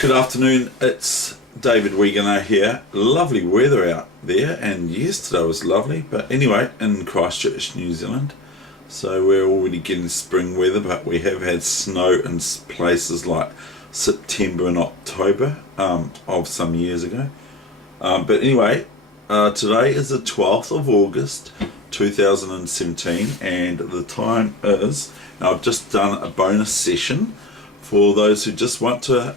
Good afternoon, it's David Weegenaar here. Lovely weather out there, and yesterday was lovely, but anyway, in Christchurch, New Zealand. So we're already getting spring weather, but we have had snow in places like September and October of some years ago. But anyway, today is the 12th of August 2017, and the time is, I've just done a bonus session for those who just want to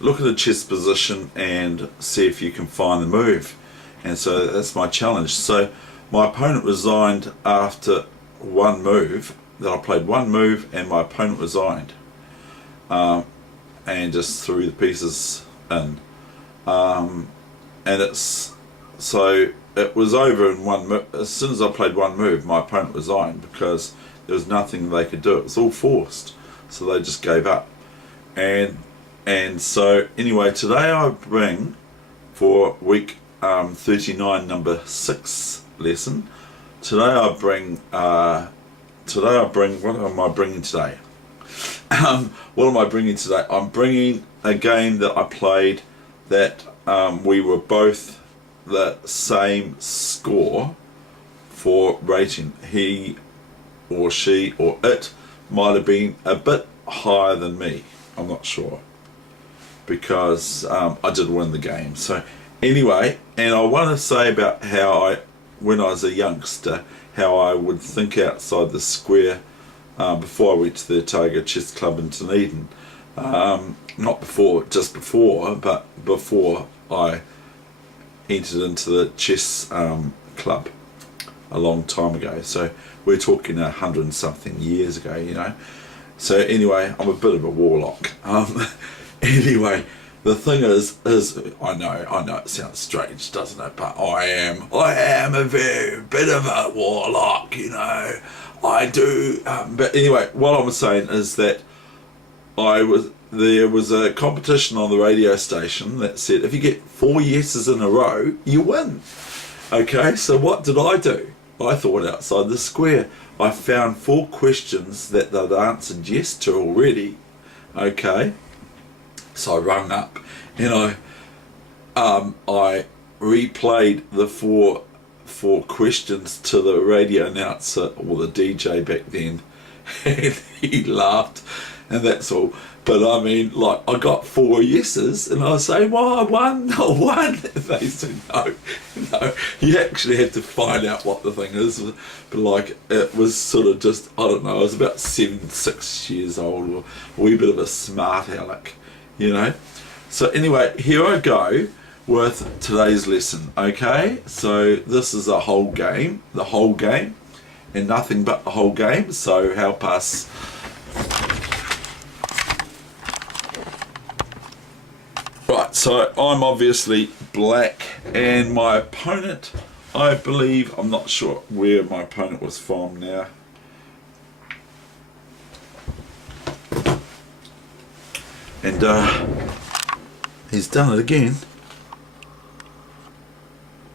look at a chess position and see if you can find the move. And so that's my challenge. So my opponent resigned after one move, that I played one move and my opponent resigned, and just threw the pieces in, and it's so it was over in one move. As soon as I played one move, my opponent resigned because there was nothing they could do. It was all forced, so they just gave up. And so anyway, today I bring, for week 39, number 6 lesson, today I bring what am I bringing today? What am I bringing today? I'm bringing a game that I played that we were both the same score for rating. He or she or it might have been a bit higher than me, I'm not sure, because I did win the game. So anyway, and I want to say about how when I was a youngster, how I would think outside the square before I went to the Otago Chess Club in Dunedin. Not before, just before, but before I entered into the chess club a long time ago. So we're talking 100 and something years ago, you know. So anyway, I'm a bit of a warlock. Anyway, the thing is I know it sounds strange, doesn't it? But I am a very bit of a warlock, you know. I do. But anyway, what I'm saying is that there was a competition on the radio station that said if you get 4 yeses in a row, you win. Okay, so what did I do? I thought outside the square. I found 4 questions that they'd answered yes to already. Okay, so I rung up and I replayed the four questions to the radio announcer, or the DJ back then, and he laughed, and that's all. But I mean, like, I got 4 yeses, and I was saying, well, I won. And they said, no, you actually had to find out what the thing is. But like, it was sort of just, I don't know, I was about 6 years old, or a wee bit of a smart aleck, you know. So anyway, here I go with today's lesson, okay? So this is the whole game, and nothing but the whole game, so help us. Right, so I'm obviously black, and my opponent, I believe, I'm not sure where my opponent was from now. And he's done it again.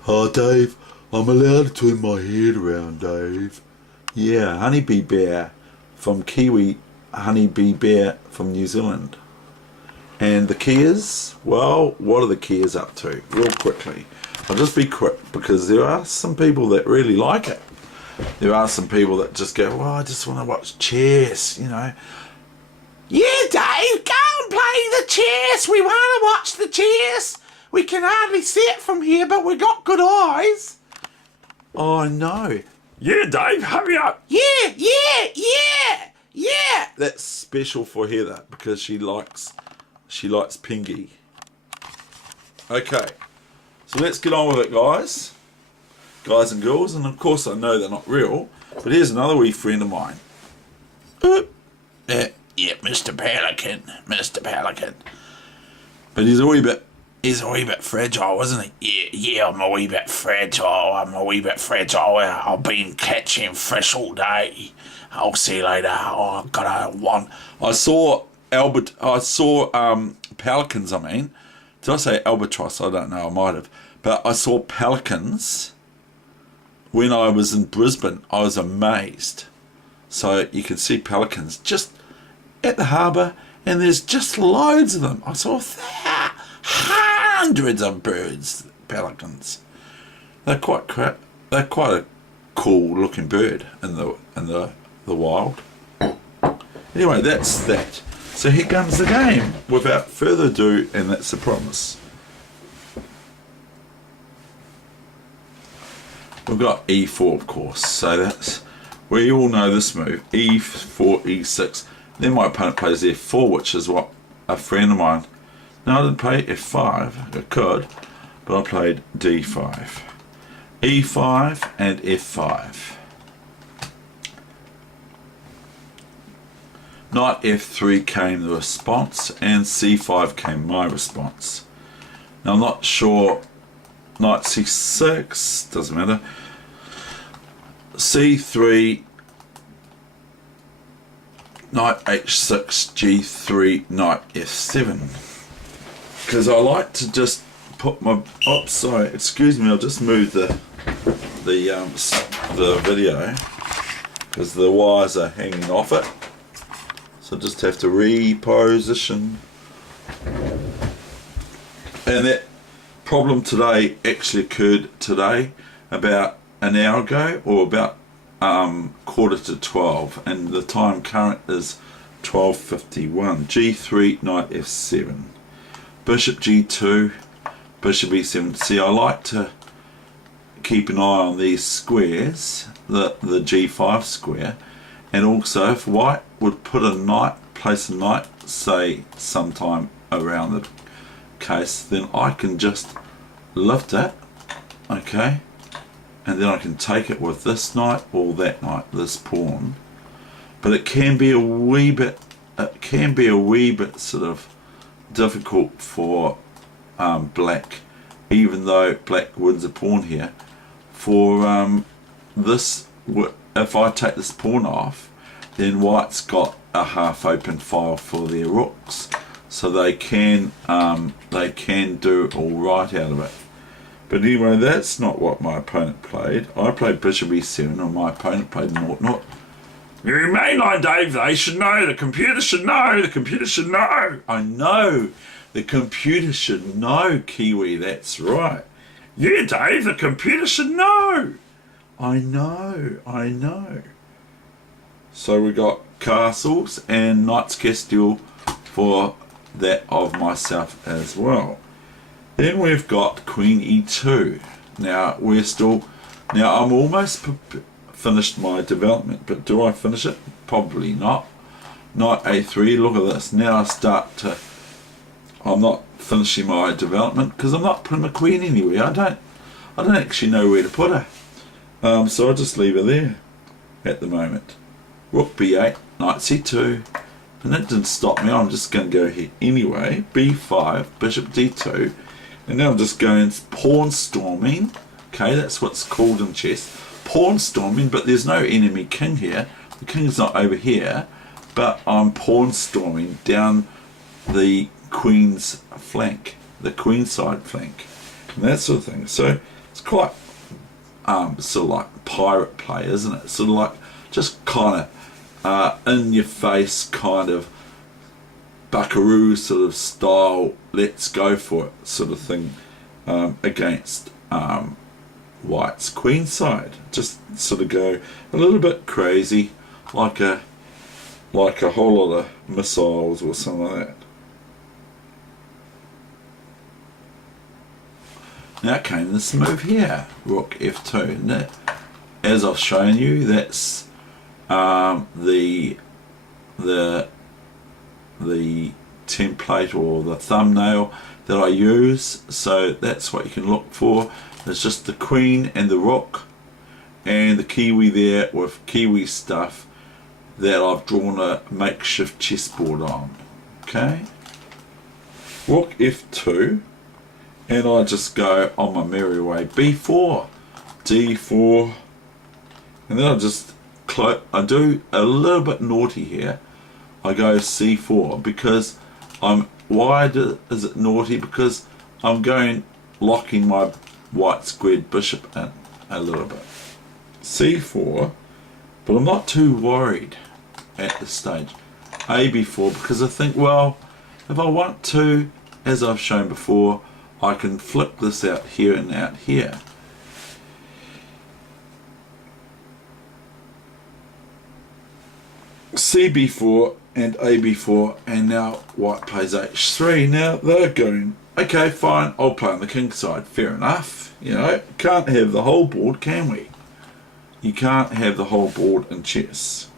Oh, Dave, I'm allowed to turn my head around, Dave. Yeah, Honeybee Bear from Kiwi, Honeybee Bear from New Zealand. And the Kias, well, what are the Kias up to? Real quickly. I'll just be quick, because there are some people that really like it. There are some people that just go, well, I just want to watch chess, you know. Yeah, Dave, go and play the chess. We want to watch the chess. We can hardly see it from here, but we got good eyes. Oh, no. Yeah, Dave, hurry up. Yeah. That's special for Heather, because she likes Pingy. Okay, so let's get on with it, guys and girls. And of course I know they're not real, but here's another wee friend of mine. Yeah, Mr. Pelican. But he's a wee bit fragile, isn't he? Yeah, I'm a wee bit fragile. I've been catching fish all day. I'll see you later. Oh, I've got one. I saw pelicans, I mean. Did I say albatross? I don't know, I might have. But I saw pelicans when I was in Brisbane. I was amazed. So you can see pelicans just at the harbour, and there's just loads of them. I saw hundreds of birds, pelicans. They're quite a cool looking bird in the wild. Anyway, that's that. So here comes the game. Without further ado, and that's the promise. We've got e4, of course, so that's, we all know this move, e4, e6. Then my opponent plays f4, which is what a friend of mine, no, I didn't play f5, I could, but I played d5. e5 and f5. Knight f3 came the response, and c5 came my response. Now I'm not sure, knight c6, doesn't matter, c3, knight h6, g3, knight f7. Because I like to just put my, oops, sorry, excuse me, I'll just move the video because the wires are hanging off it. So I just have to reposition. And that problem today actually occurred today about an hour ago, or about quarter to 12, and the time current is 12:51. g3, knight f7, bishop g2, bishop e7. See, I like to keep an eye on these squares, the g5 square, and also if white would put a knight, place a knight, say sometime around the case, then I can just lift it, okay, and then I can take it with this knight or that knight, this pawn. But it can be a wee bit sort of difficult for black, even though black wins a pawn here. For this, if I take this pawn off, then white's got a half open file for their rooks, so they can do all right out of it. But anyway, that's not what my opponent played. I played bishop e7, and my opponent played naught. You mainline, Dave. They should know. The computer should know. The computer should know. I know. The computer should know, Kiwi. That's right. Yeah, Dave. The computer should know. I know. So we got castles and knight's castle for that of myself as well. Then we've got queen e2. Now I'm almost finished my development, but do I finish it? Probably not. Knight a3, look at this. Now I'm not finishing my development because I'm not putting my queen anywhere. I don't actually know where to put her. So I'll just leave her there at the moment. Rook b8, knight c2, and that didn't stop me. I'm just going to go here anyway. b5, bishop d2, and now I'm just going pawn storming. Okay, that's what's called in chess. Pawn storming, but there's no enemy king here. The king's not over here, but I'm pawn storming down the queen's flank, the queenside flank, and that sort of thing. So it's quite sort of like pirate play, isn't it? Sort of like just kind of in your face kind of buckaroo sort of style, let's go for it sort of thing, against white's queenside. Just sort of go a little bit crazy, like a whole lot of missiles or something like that. Now came this move here, rook f2, and that, as I've shown you, that's the template or the thumbnail that I use. So that's what you can look for. It's just the queen and the rook and the kiwi there with kiwi stuff that I've drawn a makeshift chessboard on. Okay, rook f2, and I just go on my merry way. b4, d4, and then I do a little bit naughty here. I go c4 because is it naughty? Because I'm locking my white squared bishop in a little bit. c4, but I'm not too worried at this stage. a b4, because I think, well, if I want to, as I've shown before, I can flip this out here and out here. cb4 and ab4, and now white plays h3. Now they're going, okay, fine, I'll play on the king side. Fair enough. You know, can't have the whole board, can we? You can't have the whole board in chess.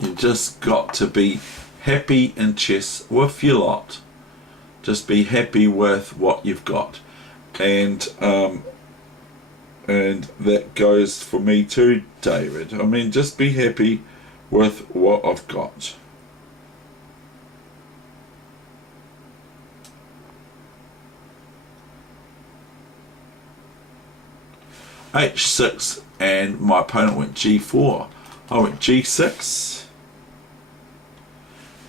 You just got to be happy in chess with your lot. Just be happy with what you've got. And that goes for me too, David. I mean, just be happy with what I've got. h6, and my opponent went g4. I went g6,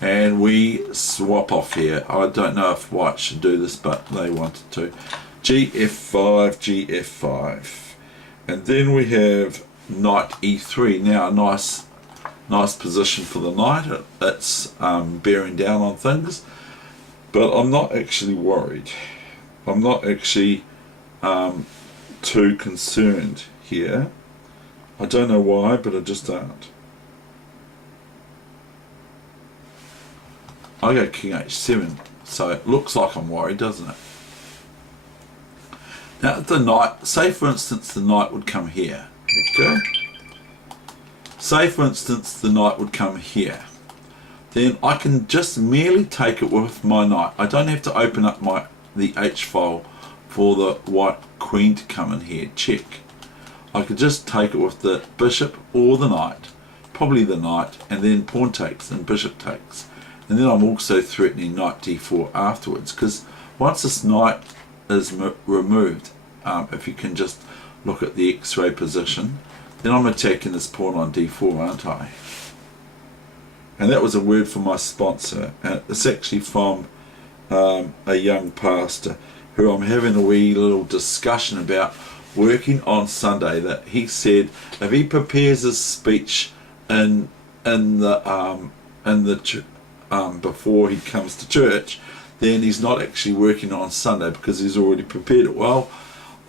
and we swap off here. I don't know if white should do this, but they wanted to. gf5, gf5, and then we have knight e3. Now a nice position for the knight. It's bearing down on things, but I'm not actually worried. I'm not actually too concerned here. I don't know why, but I just aren't. I go king h7, so it looks like I'm worried, doesn't it? Now the knight, say for instance the knight would come here, okay? Say for instance the knight would come here. Then I can just merely take it with my knight. I don't have to open up the h file for the white queen to come in here, check. I could just take it with the bishop or the knight, probably the knight, and then pawn takes and bishop takes. And then I'm also threatening knight d4 afterwards, because once this knight is removed, if you can just look at the x-ray position, then I'm attacking this pawn on d4, aren't I? And that was a word from my sponsor, and it's actually from a young pastor who I'm having a wee little discussion about working on Sunday, that he said if he prepares his speech in the before he comes to church, then he's not actually working on Sunday because he's already prepared it. Well,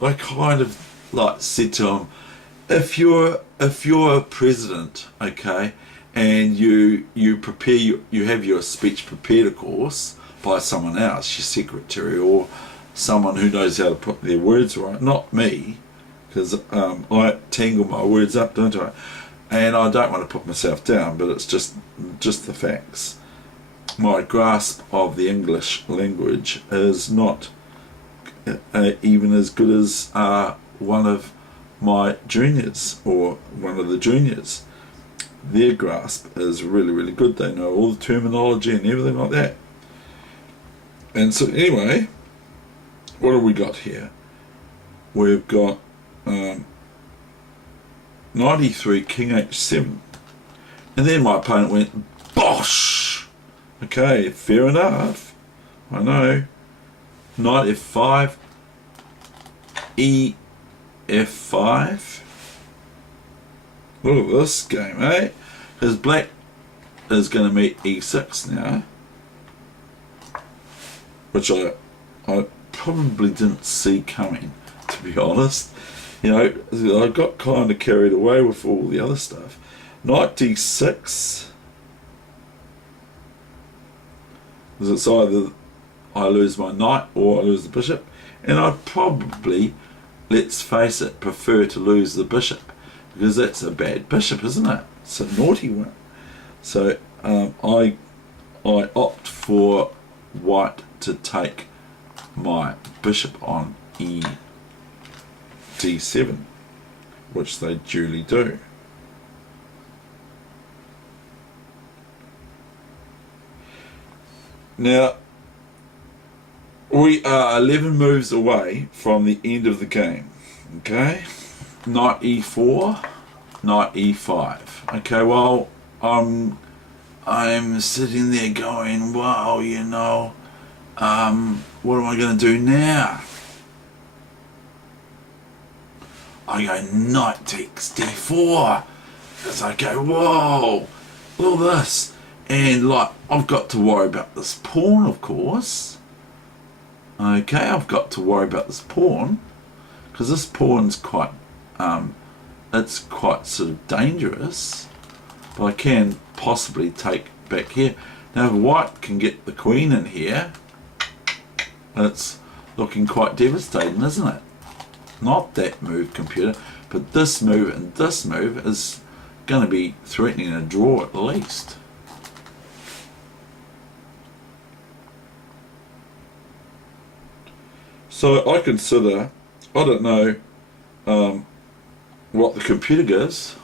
I kind of like said to him, if you're a president, okay, and you prepare you have your speech prepared, of course, by someone else, your secretary or someone who knows how to put their words right, not me, because I tangle my words up, don't I? And I don't want to put myself down, but it's just the facts. My grasp of the English language is not even as good as one of my juniors or one of the juniors. Their grasp is really, really good. They know all the terminology and everything like that. And so anyway, what have we got here? We've got knight e3, king h7, and then my opponent went bosh. Okay, fair enough, I know. Knight f5, e f5. Look at this game, eh? Because black is going to meet e6 now, which I probably didn't see coming, to be honest. You know, I got kind of carried away with all the other stuff. Knight d6. Because it's either I lose my knight or I lose the bishop. And I'd probably, let's face it, prefer to lose the bishop, because that's a bad bishop, isn't it? It's a naughty one. So I opt for white to take my bishop on d7, which they duly do. Now we are 11 moves away from the end of the game. Okay, knight e4, knight e5. Okay, well I'm sitting there going, wow, you know, what am I going to do now? I go knight takes d4, because I go, whoa, Look at this. And like, I've got to worry about this pawn, of course. Okay, I've got to worry about this pawn, because this pawn's quite, it's quite sort of dangerous. But I can possibly take back here. Now if white can get the queen in here, it's looking quite devastating, isn't it? Not that move, computer, but this move and this move is going to be threatening a draw at least. So I consider, I don't know what the computer gives.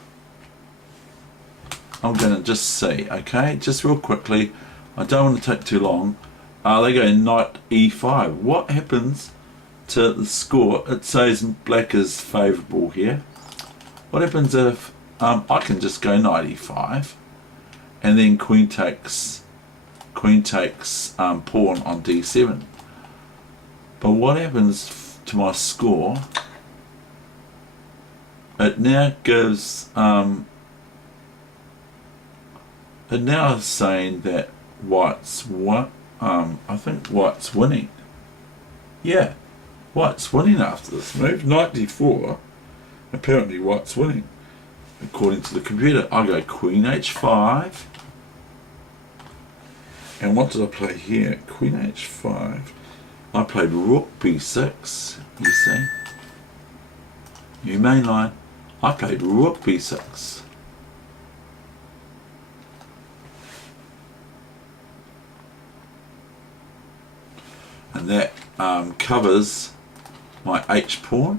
I'm going to just see, okay, just real quickly. I don't want to take too long. They go knight e5. What happens to the score? It says black is favourable here. What happens if I can just go knight e5 and then queen takes pawn on d7? But what happens to my score? It now gives it now is saying that white's I think white's winning. Yeah, white's winning after this move. Knight d4. Apparently white's winning, according to the computer. I go queen h5. And what did I play here? Queen h5. I played rook b6, you see. You mainline. I played rook b6. And that covers my h pawn.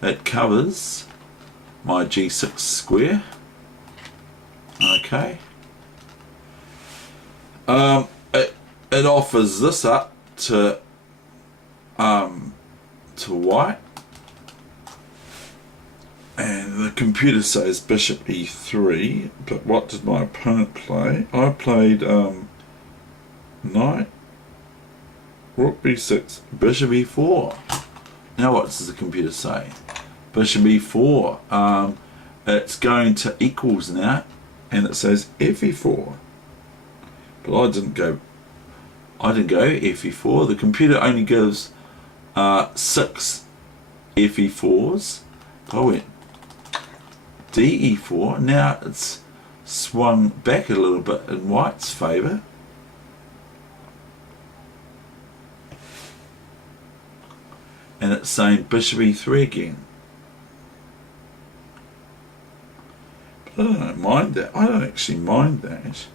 That covers my g6 square. Okay. It offers this up to white, and the computer says bishop e3. But what did my opponent play? I played knight, rook b6, bishop e4. Now what does the computer say? Bishop e4. It's going to equals now, and it says fe4. But I didn't go fe4. The computer only gives 6 fe4s. I went de4. Now it's swung back a little bit in white's favour. And it's saying bishop e3 again. But I don't mind that. I don't actually mind that.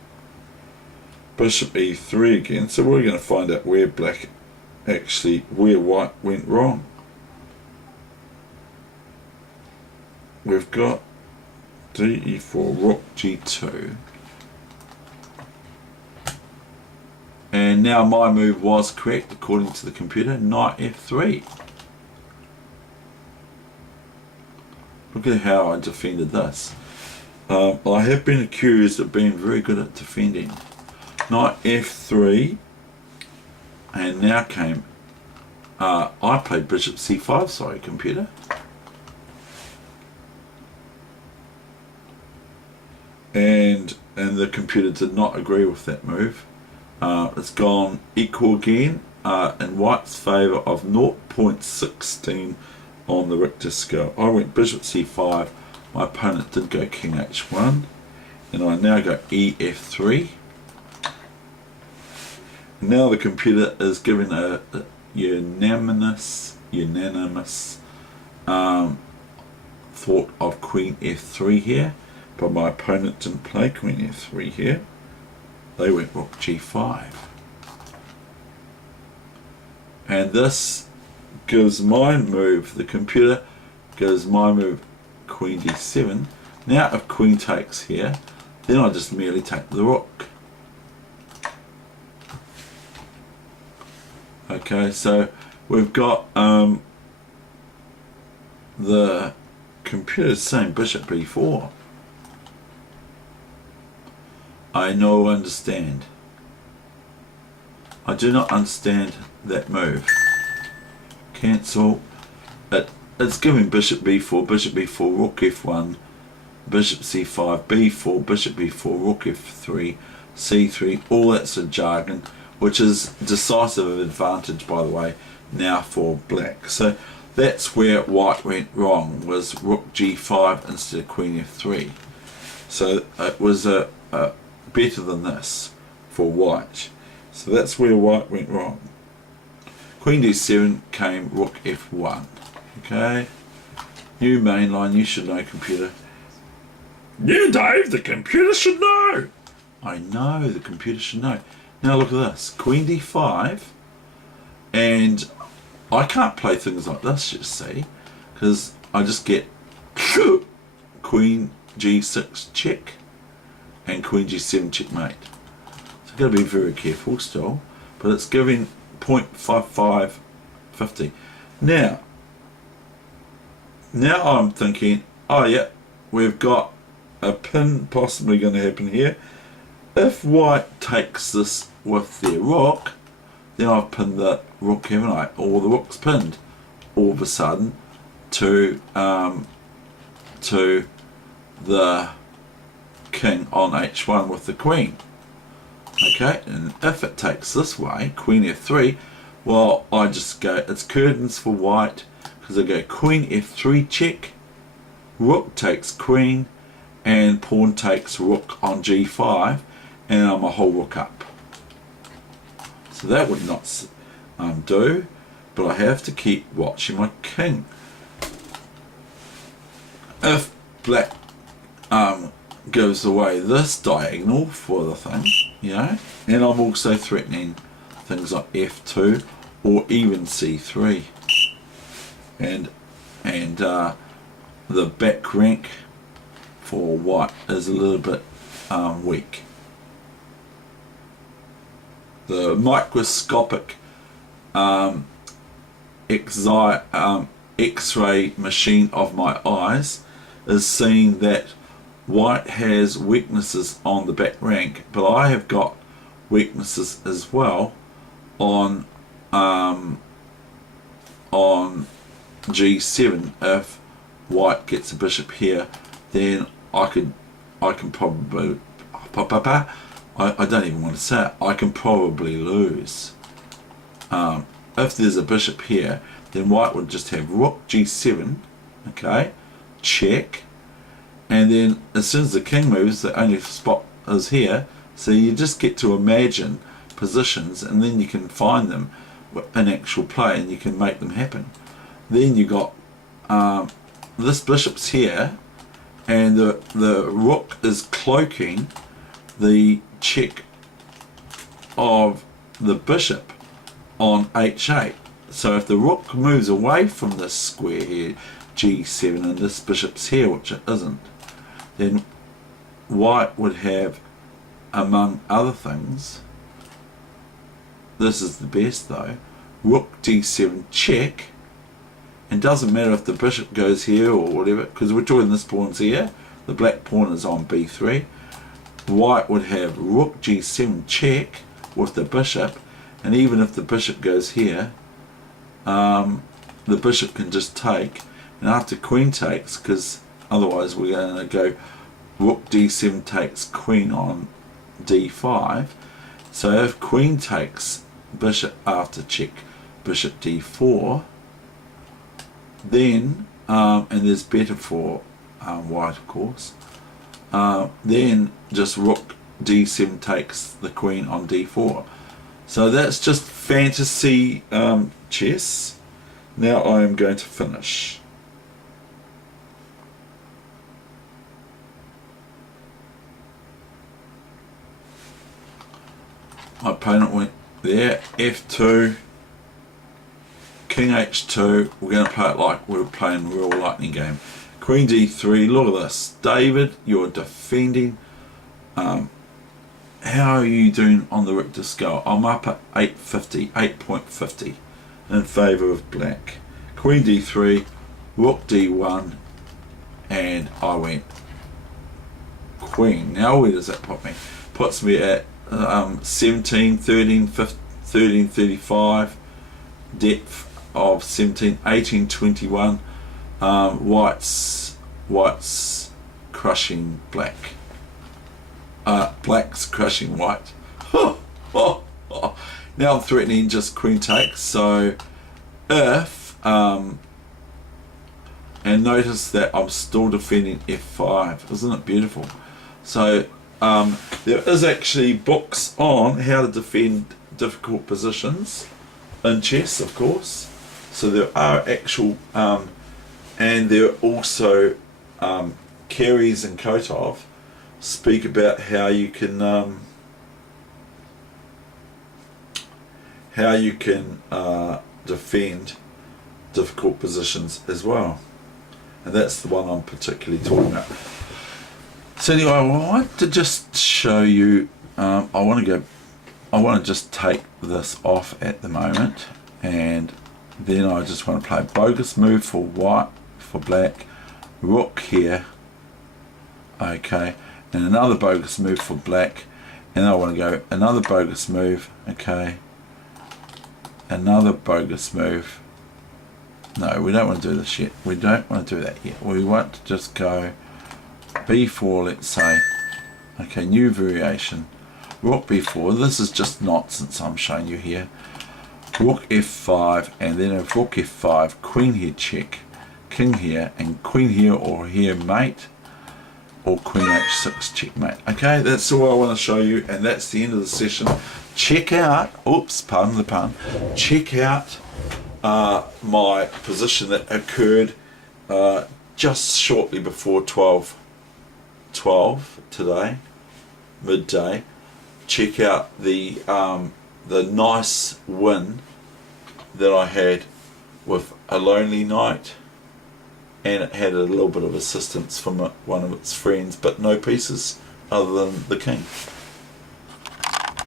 Bishop e3 again. So we're going to find out where where white went wrong. We've got de4, rook g2. And now my move was correct according to the computer. Knight f3. Look at how I defended this. I have been accused of being very good at defending. Knight f3, and now came I played bishop c5. Sorry, computer. And the computer did not agree with that move. It's gone equal again in white's favour of 0.16 on the Richter scale. I went bishop c5. My opponent did go king h1, and I now go ef3. Now the computer is giving a unanimous thought of queen f3 here, but my opponent didn't play queen f3 here. They went rook g5, and this gives my move, the computer gives my move queen d7. Now if queen takes here, then I just merely take the rook. Okay, so we've got the computer saying bishop b4. I understand. I do not understand that move. Cancel. It's giving bishop b4, rook f1, bishop c5, b4, bishop b4, rook f3, c3, all that sort of jargon, which is decisive advantage, by the way, now for black. So that's where white went wrong, was rook g5 instead of queen f3. So it was better than this for white. So that's where white went wrong. Queen d7 came rook f1. Okay, new main line, you should know, computer. Yeah, Dave, the computer should know. I know, the computer should know. Now look at this, queen d5, and I can't play things like this, you see, because I just get queen g6 check and queen g7 checkmate. So I've got to be very careful still, but it's giving 0.5550. Now I'm thinking, oh yeah, we've got a pin possibly going to happen here. If white takes this with their rook, then I've pinned the rook, haven't I? Or the rook's pinned all of a sudden to the king on h1 with the queen. Okay, and if it takes this way, queen f3, well, I just go, it's curtains for white, because I go queen f3 check, rook takes queen, and pawn takes rook on g5, and I'm a whole rook up. So that would not do, but I have to keep watching my king. If black gives away this diagonal for the thing, you know, and I'm also threatening things like f2 or even c3, and the back rank for white is a little bit weak. The microscopic X-ray machine of my eyes is seeing that white has weaknesses on the back rank, but I have got weaknesses as well on g7. If white gets a bishop here, then I can probably I don't even want to say it, I can probably lose. If there's a bishop here, then white would just have rook g7, okay, check, and then as soon as the king moves, the only spot is here, so you just get to imagine positions and then you can find them in actual play and you can make them happen. Then you got this bishop's here, and the rook is cloaking the check of the bishop on h8. So if the rook moves away from this square here, g7, and this bishop's here, which it isn't, then white would have, among other things, this is the best though, rook d7 check, and doesn't matter if the bishop goes here or whatever, because we're talking this pawn's here, the black pawn is on b3, white would have rook g7 check with the bishop, and even if the bishop goes here, the bishop can just take, and after queen takes, because otherwise we're going to go rook d7 takes queen on d5, so if queen takes bishop after check bishop d4, then and there's better for white of course, then just rook d7 takes the queen on d4. So that's just fantasy chess. Now I am going to finish. My opponent went there, f2, king h2. We're going to play it like we're playing a real lightning game. Queen d3, look at this. David, you're defending. How are you doing on the Richter scale? I'm up at 8.50 in favour of black. Queen d3, rook d1, and I went queen. Now where does that put me? Puts me at 17, 13, 15, 13, 35, depth of 17, 18, 21. White's crushing black. Black's crushing white. Now I'm threatening just queen takes. So if and notice that I'm still defending f5. Isn't it beautiful? So there is actually books on how to defend difficult positions in chess, of course. So there are actual and there are also Carries and Kotov speak about how you can defend difficult positions as well, and that's the one I'm particularly talking about. So anyway, I want to just show you. I want to just take this off at the moment, and then I just want to play a bogus move for white, for black, rook here, okay, and another bogus move for black, and I want to go another bogus move, okay, another bogus move. No, we don't want to do this yet. We don't want to do that yet. We want to just go b4, let's say, okay, new variation, rook b4. This is just nonsense I'm showing you here. Rook f5, and then if rook f5, queen here check, king here, and queen here or here mate, or queen h6 checkmate. Okay, that's all I want to show you, and that's the end of the session. Check out, oops, pardon the pun, check out my position that occurred just shortly before 12 today, midday. Check out the nice win that I had with a lonely knight, and it had a little bit of assistance from one of its friends, but no pieces other than the king.